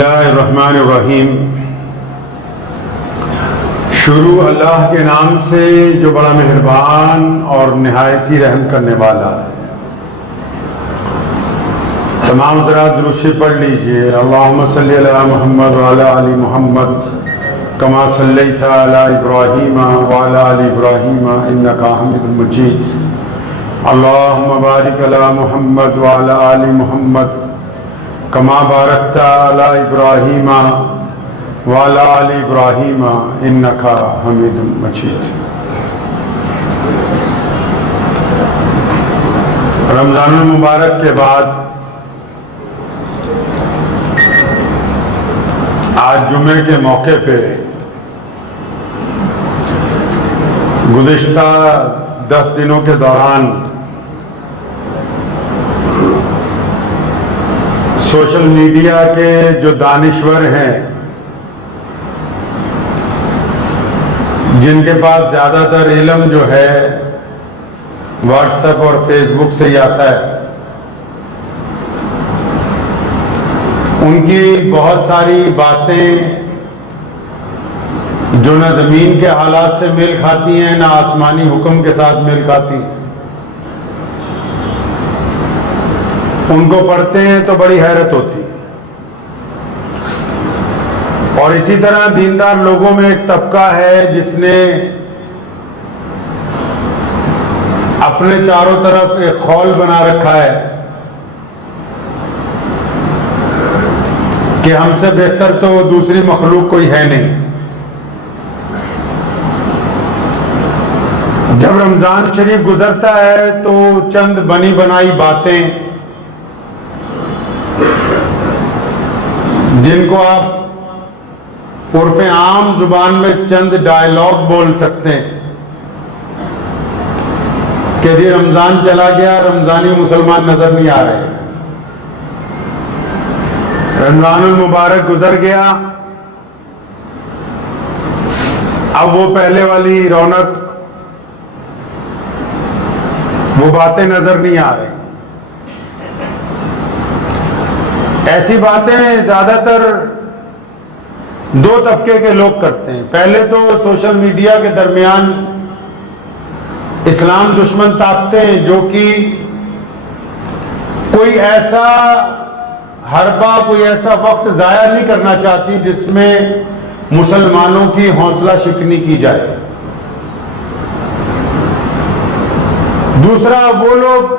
اللہ الرحمن الرحیم۔ شروع اللہ کے نام سے جو بڑا مہربان اور نہایت ہی رحم کرنے والا ہے۔ تمام حضرات درود شریف پڑھ لیجئے۔ اللہم صلی علی محمد وعلی آل محمد کما صلیت علی ابراہیم وعلی آل ابراہیم انکا حمید مجید۔ اللہم بارک علی محمد وعلی آل محمد کما بارکت علی ابراہیم وعلی آل ابراہیم انکا حمید مجید۔ رمضان المبارک کے بعد آج جمعے کے موقع پہ گزشتہ 10 دنوں کے دوران سوشل میڈیا کے جو دانشور ہیں، جن کے پاس زیادہ تر علم جو ہے واٹس ایپ اور فیس بک سے ہی آتا ہے، ان کی بہت ساری باتیں جو نہ زمین کے حالات سے میل کھاتی ہیں نہ آسمانی حکم کے ساتھ میل کھاتی ہیں، ان کو پڑھتے ہیں تو بڑی حیرت ہوتی ہے۔ اور اسی طرح دیندار لوگوں میں ایک طبقہ ہے جس نے اپنے چاروں طرف ایک خول بنا رکھا ہے کہ ہم سے بہتر تو دوسری مخلوق کوئی ہے نہیں۔ جب رمضان شریف گزرتا ہے تو چند بنی بنائی باتیں جن کو آپ عرف عام زبان میں چند ڈائیلاگ بول سکتے ہیں کہ جی رمضان چلا گیا، رمضانی مسلمان نظر نہیں آ رہے، رمضان المبارک گزر گیا، اب وہ پہلے والی رونق وہ باتیں نظر نہیں آ رہی۔ ایسی باتیں زیادہ تر دو طبقے کے لوگ کرتے ہیں۔ پہلے تو سوشل میڈیا کے درمیان اسلام دشمن طاقتیں ہیں جو کہ کوئی ایسا حربہ، کوئی ایسا وقت ضائع نہیں کرنا چاہتی جس میں مسلمانوں کی حوصلہ شکنی کی جائے۔ دوسرا وہ لوگ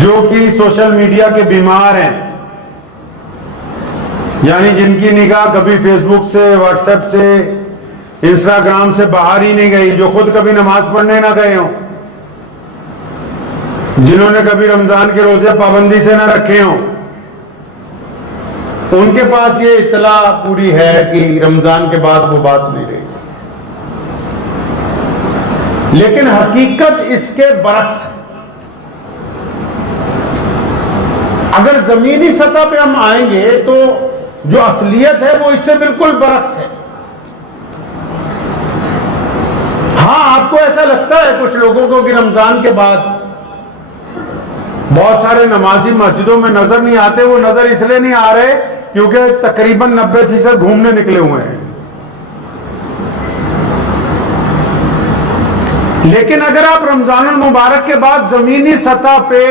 جو کہ سوشل میڈیا کے بیمار ہیں، یعنی جن کی نگاہ کبھی فیس بک سے، واٹس ایپ سے، انسٹاگرام سے باہر ہی نہیں گئی، جو خود کبھی نماز پڑھنے نہ گئے ہوں، جنہوں نے کبھی رمضان کے روزے پابندی سے نہ رکھے ہوں، ان کے پاس یہ اطلاع پوری ہے کہ رمضان کے بعد وہ بات نہیں رہی۔ لیکن حقیقت اس کے برعکس ہے۔ اگر زمینی سطح پہ ہم آئیں گے تو جو اصلیت ہے وہ اس سے بالکل برعکس ہے۔ ہاں، آپ کو ایسا لگتا ہے کچھ لوگوں کو کہ رمضان کے بعد بہت سارے نمازی مسجدوں میں نظر نہیں آتے۔ وہ نظر اس لیے نہیں آ رہے کیونکہ تقریباً 90% گھومنے نکلے ہوئے ہیں۔ لیکن اگر آپ رمضان المبارک کے بعد زمینی سطح پہ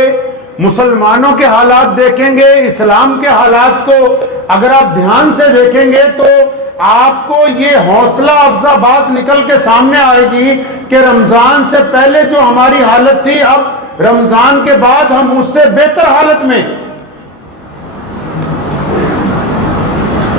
مسلمانوں کے حالات دیکھیں گے، اسلام کے حالات کو اگر آپ دھیان سے دیکھیں گے تو آپ کو یہ حوصلہ افزا بات نکل کے سامنے آئے گی کہ رمضان سے پہلے جو ہماری حالت تھی، اب رمضان کے بعد ہم اس سے بہتر حالت میں۔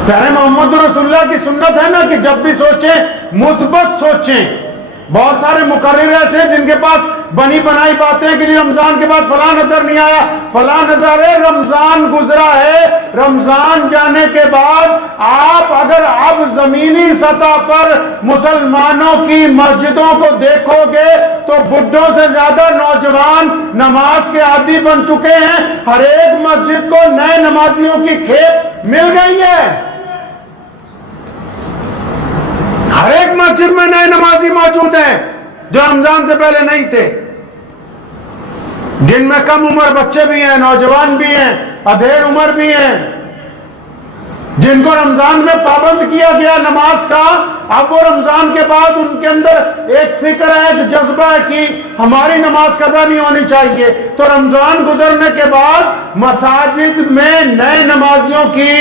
پیارے محمد رسول اللہ کی سنت ہے نا کہ جب بھی سوچیں مثبت سوچیں۔ بہت سارے مقرر ایسے ہیں جن کے پاس بنی بنائی باتیں کہ رمضان کے بعد فلاں نظر نہیں آیا، فلاں نظر ہے، رمضان گزرا ہے۔ رمضان جانے کے بعد آپ اگر اب زمینی سطح پر مسلمانوں کی مسجدوں کو دیکھو گے تو بڈھوں سے زیادہ نوجوان نماز کے عادی بن چکے ہیں۔ ہر ایک مسجد کو نئے نمازیوں کی کھیپ مل گئی ہے۔ ہر ایک مسجد میں نئے نمازی موجود ہیں جو رمضان سے پہلے نہیں تھے، جن میں کم عمر بچے بھی ہیں، نوجوان بھی ہیں، ادھیر عمر بھی ہیں، جن کو رمضان میں پابند کیا گیا نماز کا، اب وہ رمضان کے بعد ان کے اندر ایک فکر ہے، ایک جذبہ ہے کہ ہماری نماز قضا نہیں ہونی چاہیے، تو رمضان گزرنے کے بعد مساجد میں نئے نمازیوں کی،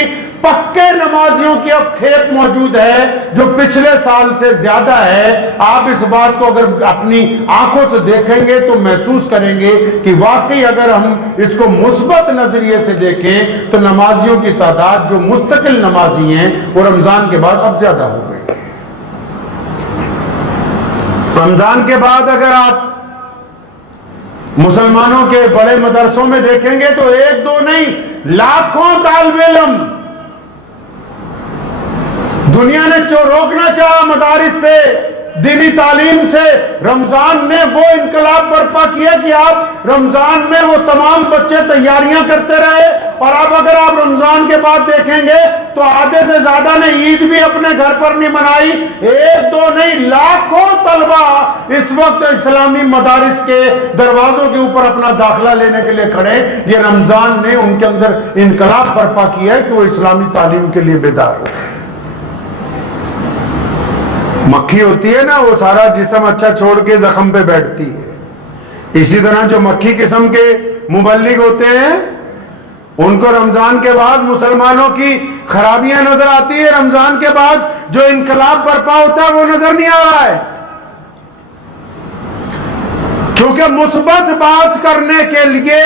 پکے نمازیوں کی اب کھیپ موجود ہے جو پچھلے سال سے زیادہ ہے۔ آپ اس بات کو اگر اپنی آنکھوں سے دیکھیں گے تو محسوس کریں گے کہ واقعی اگر ہم اس کو مثبت نظریے سے دیکھیں تو نمازیوں کی تعداد جو مستقل نمازی ہیں وہ رمضان کے بعد اب زیادہ ہو گئی۔ رمضان کے بعد اگر آپ مسلمانوں کے بڑے مدرسوں میں دیکھیں گے تو ایک دو نہیں، لاکھوں طالب علم دنیا نے جو روکنا چاہا مدارس سے، دینی تعلیم سے، رمضان نے وہ انقلاب برپا کیا کہ آپ رمضان میں وہ تمام بچے تیاریاں کرتے رہے، اور اب اگر آپ رمضان کے بعد دیکھیں گے تو آدھے سے زیادہ نے عید بھی اپنے گھر پر نہیں منائی، ایک دو نہیں، لاکھوں طلبہ اس وقت اسلامی مدارس کے دروازوں کے اوپر اپنا داخلہ لینے کے لیے کھڑے۔ یہ رمضان نے ان کے اندر انقلاب برپا کیا ہے کہ وہ اسلامی تعلیم کے لیے بیدار ہو۔ مکھی ہوتی ہے نا، وہ سارا جسم اچھا چھوڑ کے زخم پہ بیٹھتی ہے، اسی طرح جو مکھی قسم کے مبلغ ہوتے ہیں ان کو رمضان کے بعد مسلمانوں کی خرابیاں نظر آتی ہے، رمضان کے بعد جو انقلاب برپا ہوتا ہے وہ نظر نہیں آ رہا ہے، کیونکہ مثبت بات کرنے کے لیے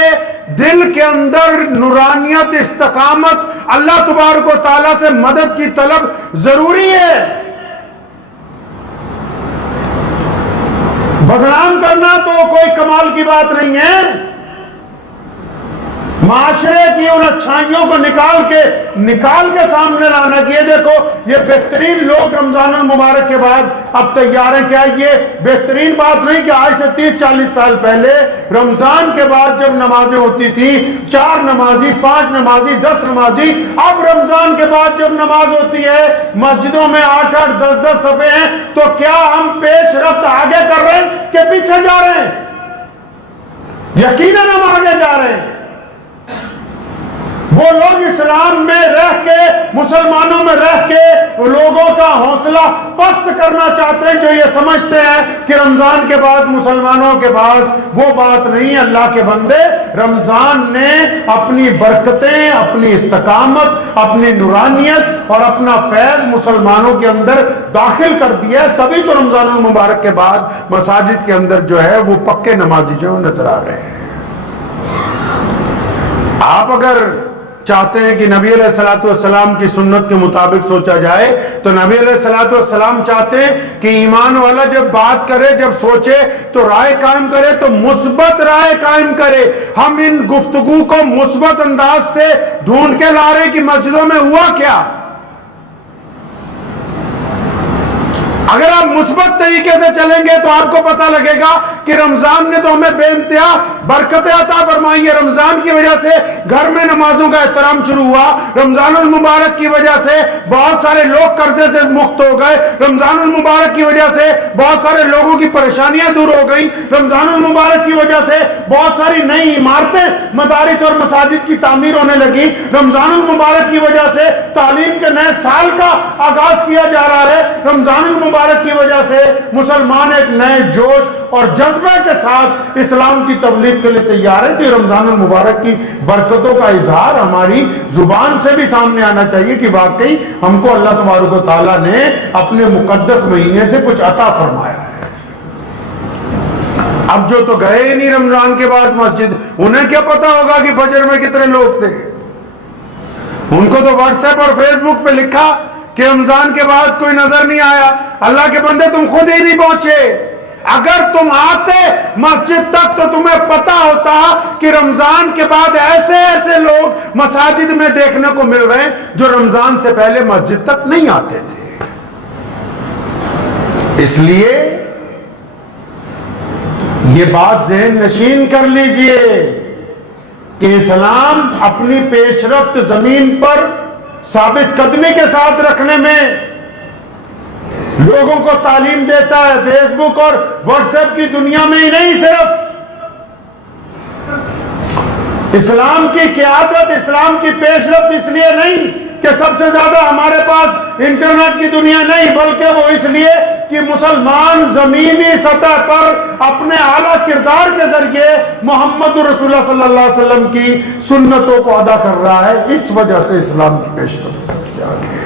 دل کے اندر نورانیت، استقامت، اللہ تبارک و تعالیٰ سے مدد کی طلب ضروری ہے۔ بدنام کرنا تو کوئی کمال کی بات نہیں ہے، معاشرے کی ان اچھائیوں کو نکال کے سامنے لانا کہ یہ دیکھو یہ بہترین لوگ رمضان المبارک کے بعد اب تیار ہیں۔ کیا یہ بہترین بات نہیں کہ آج سے 30-40 سال پہلے رمضان کے بعد جب نمازیں ہوتی تھی 4 نمازی، 5 نمازی، 10 نمازی، اب رمضان کے بعد جب نماز ہوتی ہے مسجدوں میں 8-8، 10-10 صفحے ہیں، تو کیا ہم پیش رفت آگے کر رہے ہیں کہ پیچھے جا رہے ہیں؟ یقیناً ہم آگے جا رہے ہیں۔ وہ لوگ اسلام میں رہ کے، مسلمانوں میں رہ کے لوگوں کا حوصلہ پست کرنا چاہتے ہیں جو یہ سمجھتے ہیں کہ رمضان کے بعد مسلمانوں کے پاس وہ بات نہیں ہے۔ اللہ کے بندے، رمضان نے اپنی برکتیں، اپنی استقامت، اپنی نورانیت اور اپنا فیض مسلمانوں کے اندر داخل کر دیا ہے، تبھی تو رمضان المبارک کے بعد مساجد کے اندر جو ہے وہ پکے نمازی جو نظر آ رہے ہیں۔ آپ اگر چاہتے ہیں کہ نبی علیہ السلام کی سنت کے مطابق سوچا جائے تو نبی علیہ السلام چاہتے ہیں کہ ایمان والا جب بات کرے، جب سوچے تو رائے قائم کرے تو مثبت رائے قائم کرے۔ ہم ان گفتگو کو مثبت انداز سے ڈھونڈ کے لا رہے کہ مسجدوں میں ہوا کیا۔ اگر آپ مثبت طریقے سے چلیں گے تو آپ کو پتہ لگے گا کہ رمضان نے تو ہمیں بے انتہا برکتیں عطا فرمائی ہے۔ رمضان کی وجہ سے گھر میں نمازوں کا احترام شروع ہوا، رمضان المبارک کی وجہ سے بہت سارے لوگ قرضے سے مکت ہو گئے، رمضان المبارک کی وجہ سے بہت سارے لوگوں کی پریشانیاں دور ہو گئیں، رمضان المبارک کی وجہ سے بہت ساری نئی عمارتیں، مدارس اور مساجد کی تعمیر ہونے لگی، رمضان المبارک کی وجہ سے تعلیم کے نئے سال کا آغاز کیا جا رہا ہے، رمضان المبارک کی وجہ سے مسلمان ایک نئے جوش اور جذبے کے ساتھ اسلام کی تبلیغ کے لیے تیار ہے۔ کہ رمضان المبارک کی برکتوں کا اظہار ہماری زبان سے بھی سامنے آنا چاہیے کہ واقعی ہم کو اللہ تبارک و تعالیٰ نے اپنے مقدس مہینے سے کچھ عطا فرمایا ہے۔ اب جو تو گئے ہی نہیں رمضان کے بعد مسجد، انہیں کیا پتا ہوگا کہ فجر میں کتنے لوگ تھے؟ ان کو تو واٹس ایپ اور فیس بک پہ لکھا کہ رمضان کے بعد کوئی نظر نہیں آیا۔ اللہ کے بندے تم خود ہی نہیں پہنچے، اگر تم آتے مسجد تک تو تمہیں پتا ہوتا کہ رمضان کے بعد ایسے ایسے لوگ مساجد میں دیکھنے کو مل رہے ہیں جو رمضان سے پہلے مسجد تک نہیں آتے تھے۔ اس لیے یہ بات ذہن نشین کر لیجئے کہ اسلام اپنی پیش رفت زمین پر ثابت قدمی کے ساتھ رکھنے میں لوگوں کو تعلیم دیتا ہے۔ فیس بک اور واٹس ایپ کی دنیا میں ہی نہیں، صرف اسلام کی قیادت، اسلام کی پیش رفت اس لیے نہیں کہ سب سے زیادہ ہمارے پاس انٹرنیٹ کی دنیا نہیں، بلکہ وہ اس لیے کہ مسلمان زمینی سطح پر اپنے اعلیٰ کردار کے ذریعے محمد رسول اللہ صلی اللہ علیہ وسلم کی سنتوں کو ادا کر رہا ہے، اس وجہ سے اسلام کی پیش رفت سب سے آگے ہے۔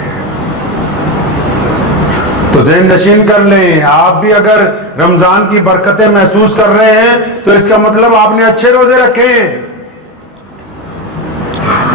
تو ذہن نشین کر لیں، آپ بھی اگر رمضان کی برکتیں محسوس کر رہے ہیں تو اس کا مطلب آپ نے اچھے روزے رکھے ہیں۔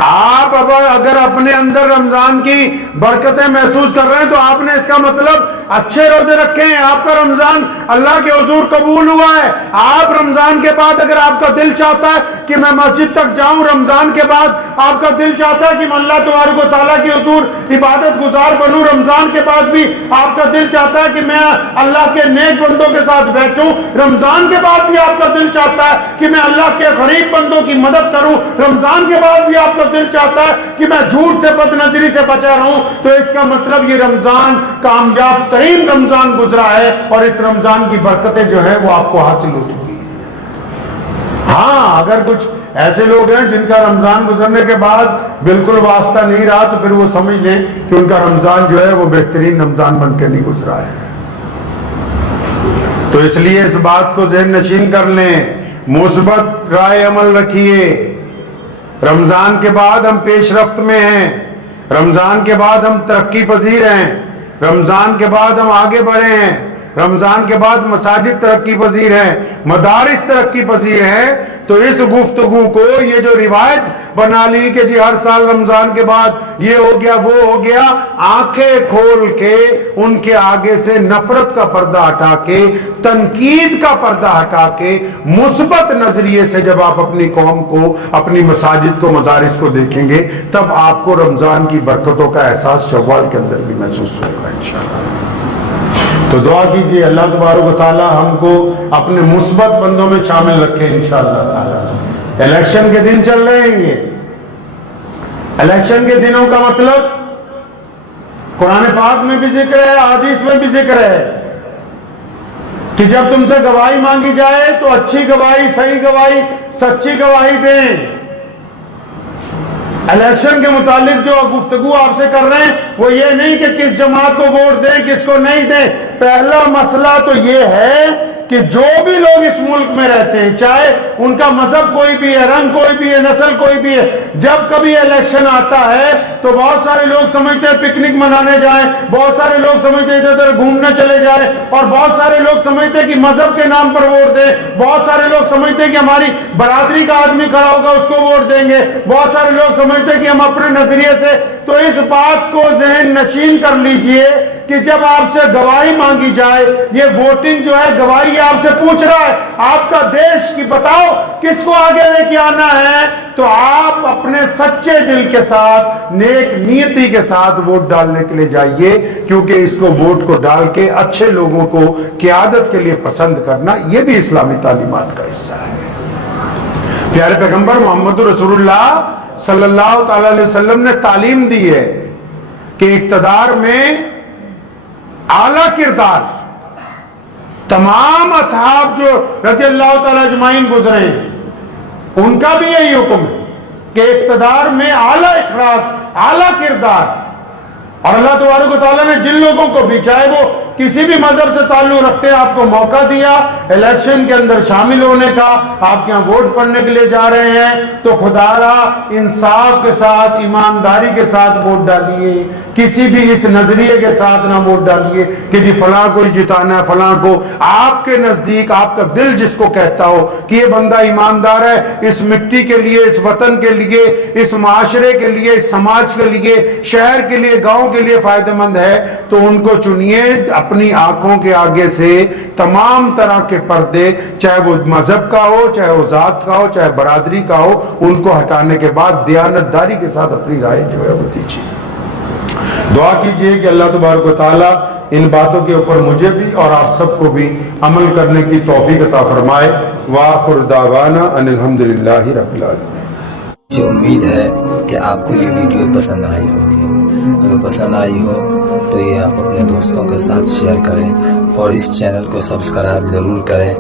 آپ اگر اپنے اندر رمضان کی برکتیں محسوس کر رہے ہیں تو آپ نے اس کا مطلب اچھے روزے رکھے ہیں، آپ کا رمضان اللہ کے حضور قبول ہوا ہے۔ آپ رمضان کے بعد اگر آپ کا دل چاہتا ہے کہ میں مسجد تک جاؤں، رمضان کے بعد آپ کا دل چاہتا ہے کہ میں اللہ تبارک و تعالیٰ کے حضور عبادت گزار بنوں، رمضان کے بعد بھی آپ کا دل چاہتا ہے کہ میں اللہ کے نیک بندوں کے ساتھ بیٹھوں، رمضان کے بعد بھی آپ کا دل چاہتا ہے کہ میں اللہ کے غریب بندوں کی مدد کروں، رمضان کے بعد بھی آپ کا دل چاہتا ہے کہ میں جھوٹ سے، بد نظری سے بچا رہوں، تو اس کا مطلب یہ رمضان کامیاب ترین رمضان گزرا ہے اور اس رمضان کی برکتیں جو ہیں وہ آپ کو حاصل ہو چکی ہیں۔ ہاں، اگر کچھ ایسے لوگ ہیں جن کا رمضان گزرنے کے بعد بالکل واسطہ نہیں رہا تو پھر وہ سمجھ لیں کہ ان کا رمضان جو ہے وہ بہترین رمضان بن کے نہیں گزرا ہے۔ تو اس لیے اس بات کو ذہن نشین کر لیں، مثبت رائے عمل رکھیے۔ رمضان کے بعد ہم پیش رفت میں ہیں، رمضان کے بعد ہم ترقی پذیر ہیں، رمضان کے بعد ہم آگے بڑھے ہیں، رمضان کے بعد مساجد ترقی پذیر ہیں، مدارس ترقی پذیر ہیں۔ تو اس گفتگو کو یہ جو روایت بنا لی کہ جی ہر سال رمضان کے بعد یہ ہو گیا وہ ہو گیا، آنکھیں کھول کے ان کے آگے سے نفرت کا پردہ ہٹا کے، تنقید کا پردہ ہٹا کے، مثبت نظریے سے جب آپ اپنی قوم کو، اپنی مساجد کو، مدارس کو دیکھیں گے تب آپ کو رمضان کی برکتوں کا احساس شوال کے اندر بھی محسوس ہوگا انشاءاللہ۔ تو دعا کیجیے اللہ تبارک و تعالی ہم کو اپنے مثبت بندوں میں شامل رکھے انشاءاللہ تعالی۔ الیکشن کے دن چل رہے ہیں، یہ الیکشن کے دنوں کا مطلب قرآن پاک میں بھی ذکر ہے، حدیث میں بھی ذکر ہے کہ جب تم سے گواہی مانگی جائے تو اچھی گواہی، صحیح گواہی، سچی گواہی دیں۔ الیکشن کے متعلق جو گفتگو آپ سے کر رہے ہیں وہ یہ نہیں کہ کس جماعت کو ووٹ دیں، کس کو نہیں دیں۔ پہلا مسئلہ تو یہ ہے کہ جو بھی لوگ اس ملک میں رہتے ہیں، چاہے ان کا مذہب کوئی بھی ہے، رنگ کوئی بھی ہے، نسل کوئی بھی ہے، جب کبھی الیکشن آتا ہے تو بہت سارے لوگ سمجھتے ہیں پکنک منانے جائیں، بہت سارے لوگ سمجھتے ہیں ادھر ادھر گھومنے چلے جائیں، اور بہت سارے لوگ سمجھتے ہیں کہ مذہب کے نام پر ووٹ دیں، بہت سارے لوگ سمجھتے ہیں کہ ہماری برادری کا آدمی کھڑا ہوگا اس کو ووٹ دیں گے، بہت سارے لوگ سمجھتے ہیں کہ ہم اپنے نظریے سے۔ تو اس بات کو ذہن نشین کر لیجئے کہ جب آپ سے گواہی مانگی جائے، یہ ووٹنگ جو ہے گواہی آپ سے پوچھ رہا ہے آپ کا دیش کی، بتاؤ کس کو آگے لے کے آنا ہے، تو آپ اپنے سچے دل کے ساتھ، نیک نیتی کے ساتھ ووٹ ڈالنے کے لیے جائیے، کیونکہ اس کو ووٹ کو ڈال کے اچھے لوگوں کو قیادت کے لیے پسند کرنا یہ بھی اسلامی تعلیمات کا حصہ ہے۔ پیارے پیغمبر محمد رسول اللہ صلی اللہ تعالی علیہ وسلم نے تعلیم دی ہے کہ اقتدار میں اعلیٰ کردار تمام اصحاب جو رضی اللہ تعالی اجمعین گزرے ہیں ان کا بھی یہی حکم ہے کہ اقتدار میں اعلیٰ اخلاق، اعلیٰ کردار، اور اللہ تبارک و تعالیٰ نے جن لوگوں کو بھی، چاہے وہ کسی بھی مذہب سے تعلق رکھتے ہیں، آپ کو موقع دیا الیکشن کے اندر شامل ہونے کا، آپ کے ہاں ووٹ پڑھنے کے لیے جا رہے ہیں، تو خدا را انصاف کے ساتھ، ایمانداری کے ساتھ ووٹ ڈالیے، کسی بھی اس نظریے کے ساتھ نہ ووٹ ڈالیے کہ جی فلاں کو جتانا ہے، فلاں کو۔ آپ کے نزدیک آپ کا دل جس کو کہتا ہو کہ یہ بندہ ایماندار ہے، اس مٹی کے لیے، اس وطن کے لیے، اس معاشرے کے لیے، اس سماج کے لیے، شہر کے لیے، گاؤں کے لیے فائدہ مند ہے، تو ان کو چنیے۔ اپنی آنکھوں کے آگے سے تمام طرح کے پردے، چاہے وہ مذہب کا ہو، چاہے وہ ذات کا ہو، چاہے برادری کا ہو، ان کو ہٹانے کے بعد دیانتداری کے ساتھ اپنی رائے جو ہے وہ دیجیے۔ دعا کیجئے کہ اللہ تبارک و تعالی ان باتوں کے اوپر مجھے بھی اور آپ سب کو بھی عمل کرنے کی توفیق عطا فرمائے۔ وآخر دعوانا ان الحمدللہ رب العالمین۔ مجھے امید ہے کہ آپ کو یہ ویڈیو پسند آئی ہوگی۔ اگر پسند آئی ہو تو یہ آپ اپنے دوستوں کے ساتھ شیئر کریں اور اس چینل کو سبسکرائب ضرور کریں۔